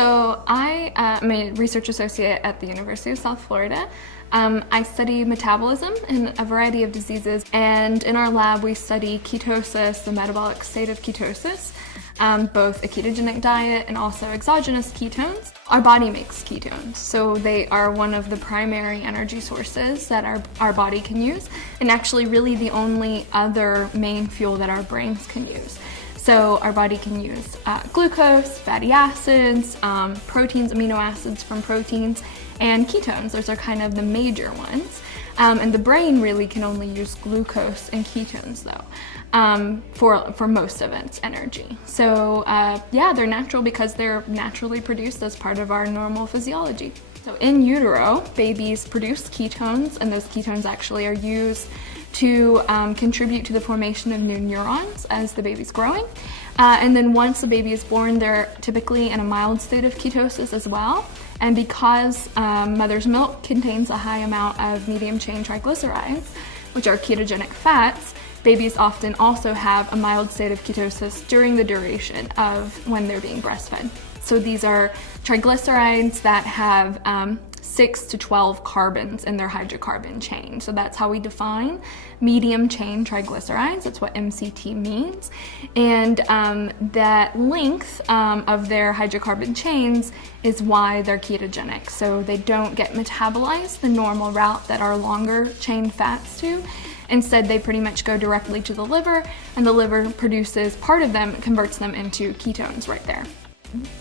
So I am a research associate at the University of South Florida. I study metabolism in a variety of diseases, and in our lab we study ketosis, the metabolic state of ketosis, both a ketogenic diet and also exogenous ketones. Our body makes ketones, so they are one of the primary energy sources that our body can use, and actually really the only other main fuel that our brains can use. So our body can use glucose, fatty acids, proteins, amino acids from proteins, and ketones. Those are kind of the major ones. And the brain really can only use glucose and ketones though, for most of its energy. So yeah, they're natural because they're naturally produced as part of our normal physiology. So in utero, babies produce ketones, and those ketones actually are used to contribute to the formation of new neurons as the baby's growing. And then once the baby is born, they're typically in a mild state of ketosis as well. And because mother's milk contains a high amount of medium-chain triglycerides, which are ketogenic fats, babies often also have a mild state of ketosis during the duration of when they're being breastfed. So these are triglycerides that have 6 to 12 carbons in their hydrocarbon chain. So that's how we define medium chain triglycerides. That's what MCT means. And that length of their hydrocarbon chains is why they're ketogenic. So they don't get metabolized the normal route that our longer chain fats do. Instead, they pretty much go directly to the liver, and the liver produces part of them, converts them into ketones right there.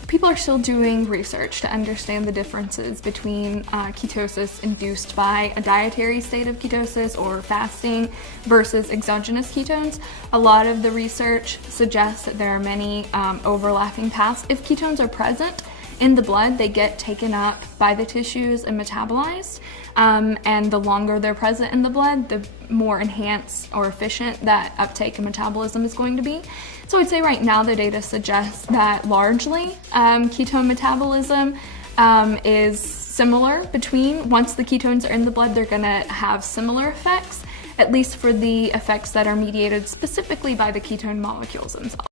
People are still doing research to understand the differences between ketosis induced by a dietary state of ketosis or fasting versus exogenous ketones. A lot of the research suggests that there are many overlapping paths. If ketones are present in the blood, they get taken up by the tissues and metabolized. And the longer they're present in the blood, the more enhanced or efficient that uptake and metabolism is going to be. So I'd say right now the data suggests that largely ketone metabolism is similar between, once the ketones are in the blood, they're gonna have similar effects, at least for the effects that are mediated specifically by the ketone molecules themselves.